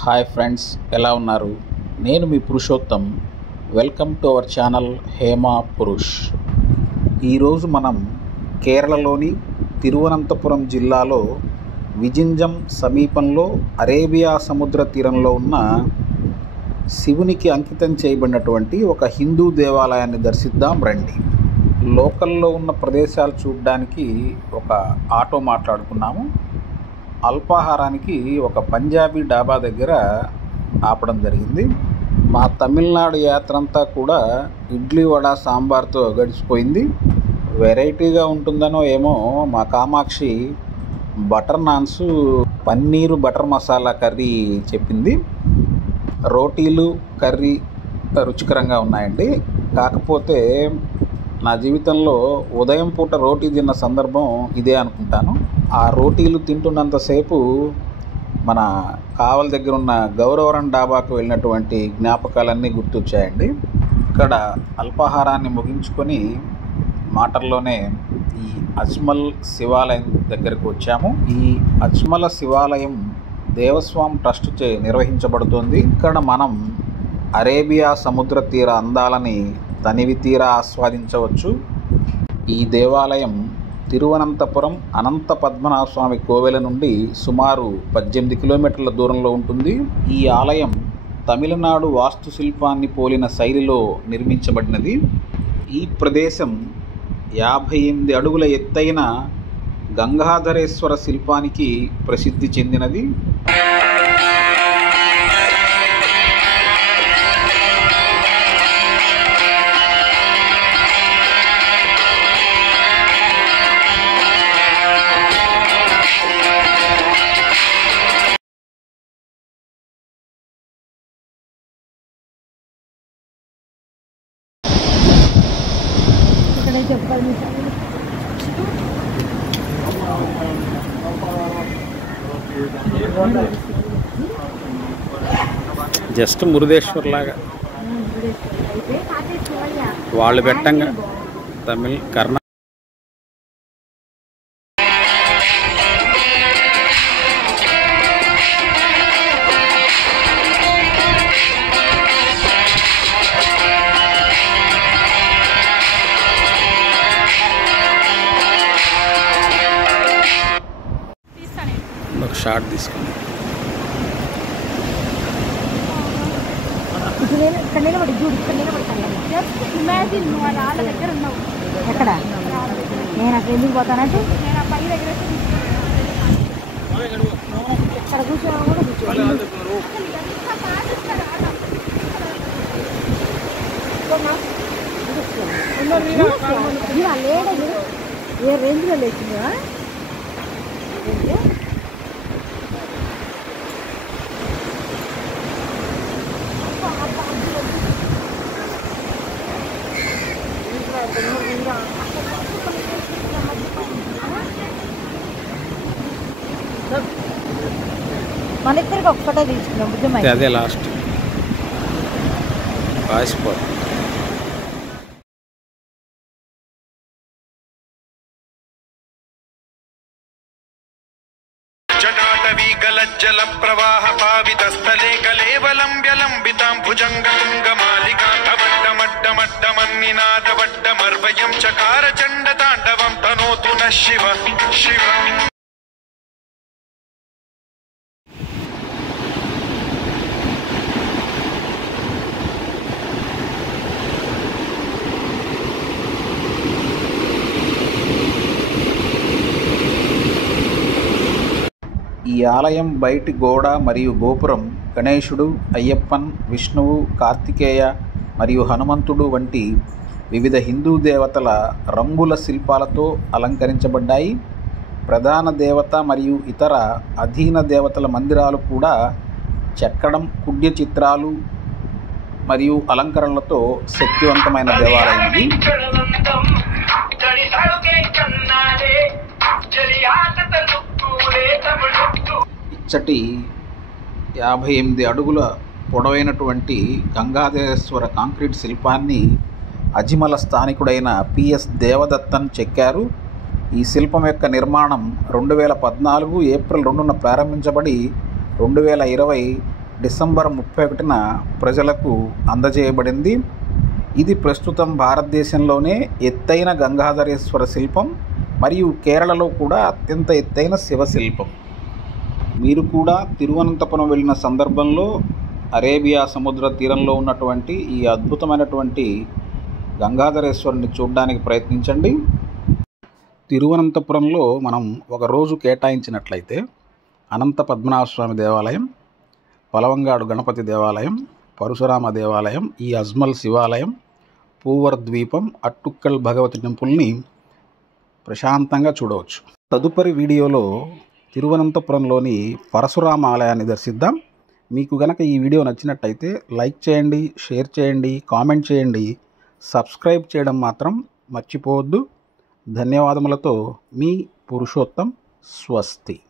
Hi friends, ఎలా ఉన్నారు? నేను మీ Purushottam. Welcome to our channel Hema Purush. ఈరోజు మనం కేరళలోని తిరువనంతపురం జిల్లాలో విజింజం సమీపంలో అరేబియా సముద్ర తీరంలో ఉన్న శివునికి అంకితం చేయబడినటువంటి ఒక హిందూ దేవాలయాన్ని దర్శిద్దాం రండి. లోకల్లో ఉన్న ప్రదేశాలు చూడడానికి ఒక ఆటో మాట్లాడుకున్నాము. అల్పాహారానికి ఒక పంజాబీ డాబా దగ్గర ఆపడం జరిగింది. మా తమిళనాడు యాత్ర అంతా కూడా ఇడ్లీ వడ సాంబార్తో గడిచిపోయింది. వెరైటీగా ఉంటుందనో ఏమో మా Kamakshi butter naans, paneer butter masala curry చెప్పింది. రోటీలు, కర్రీ రుచికరంగా ఉన్నాయండి. కాకపోతే నా జీవితంలో ఉదయం పూట రోటీ తిన్న సందర్భం ఇదే అనుకుంటాను. ఆ రోటీలు తింటున్నంతసేపు మన కావలి దగ్గర ఉన్న గౌరవరం డాబాకు వెళ్ళినటువంటి జ్ఞాపకాలన్నీ గుర్తొచ్చాయండి. ఇక్కడ అల్పాహారాన్ని ముగించుకొని మాటల్లోనే ఈ అజ్మల్ శివాలయం దగ్గరకు వచ్చాము. ఈ అజ్మల శివాలయం దేవస్వామి ట్రస్ట్ చే నిర్వహించబడుతుంది. ఇక్కడ మనం అరేబియా సముద్ర తీర అందాలని తనివి తీరా ఆస్వాదించవచ్చు. ఈ దేవాలయం తిరువనంతపురం అనంత పద్మనాభ స్వామి కోవెల నుండి సుమారు 18 కిలోమీటర్ల దూరంలో ఉంటుంది. ఈ ఆలయం తమిళనాడు వాస్తుశిల్పాన్ని పోలిన శైలిలో నిర్మించబడినది. ఈ ప్రదేశం 58 అడుగుల ఎత్తైన గంగాధరేశ్వర శిల్పానికి ప్రసిద్ధి చెందినది. జస్ట్ మురుదేశ్వర్ లాగా వాళ్ళు పెట్టంగా తమిళ్ కర్ణాటక. ఒక షాట్ తీసుకుని ఎక్కడ నేను అక్కడ ఎందుకు పోతానంటే ఇక్కడ కూర్చోవా కూడా లేడదు ఏ రేంజ్లో లేచిందా. మన ఇద్దరికి ఒక్కటే తీసుకున్నాం బుద్ధం. అదే లాస్ట్ పాస్పోర్ట్. జల ప్రవాహ పావిత స్థలే కలేవలంబ్యలంబితాం భుజంగతుంగమాలికా తవడ్డమడ్డమడ్డమన్నినాదవడ్డమర్వయం చకార చండ తాండవం తనోతు న శివ శివ. ఈ ఆలయం బయటి గోడ మరియు గోపురం గణేశుడు, అయ్యప్పన్, విష్ణువు, కార్తికేయ మరియు హనుమంతుడు వంటి వివిధ హిందూ దేవతల రంగుల శిల్పాలతో అలంకరించబడ్డాయి. ప్రధాన దేవత మరియు ఇతర అధీన దేవతల మందిరాలు కూడా చెక్కడం, కుడ్య చిత్రాలు మరియు అలంకరణలతో శక్తివంతమైన దేవాలయం ఇది. ఇచ్చటి 58 అడుగుల పొడవైనటువంటి గంగాధరేశ్వర కాంక్రీట్ శిల్పాన్ని అజిమల స్థానికుడైన పిఎస్ దేవదత్తన్ చెక్కారు. ఈ శిల్పం యొక్క నిర్మాణం 2014 ఏప్రిల్ 2న ప్రారంభించబడి 2020 డిసెంబర్ 31న ప్రజలకు అందజేయబడింది. ఇది ప్రస్తుతం భారతదేశంలోనే ఎత్తైన గంగాధరేశ్వర శిల్పం మరియు కేరళలో కూడా అత్యంత ఎత్తైన శివశిల్పం. మీరు కూడా తిరువనంతపురం వెళ్ళిన సందర్భంలో అరేబియా సముద్ర తీరంలో ఉన్నటువంటి ఈ అద్భుతమైనటువంటి గంగాధరేశ్వరుని చూడడానికి ప్రయత్నించండి. తిరువనంతపురంలో మనం ఒక రోజు కేటాయించినట్లయితే అనంత పద్మనాభ స్వామి దేవాలయం, పలవంగాడు గణపతి దేవాలయం, పరశురామ దేవాలయం, ఈ అజ్మల్ శివాలయం, పూవర్ ద్వీపం, అట్టుక్కల్ భగవతి టెంపుల్ని ప్రశాంతంగా చూడవచ్చు. తదుపరి వీడియోలో తిరువనంతపురంలోని పరశురామ ఆలయాన్ని దర్శిద్దాం. మీకు గనక ఈ వీడియో నచ్చినట్టయితే లైక్ చేయండి, షేర్ చేయండి, కామెంట్ చేయండి, సబ్స్క్రైబ్ చేయడం మాత్రం మర్చిపోవద్దు. ధన్యవాదములతో మీ పురుషోత్తం. స్వస్తి.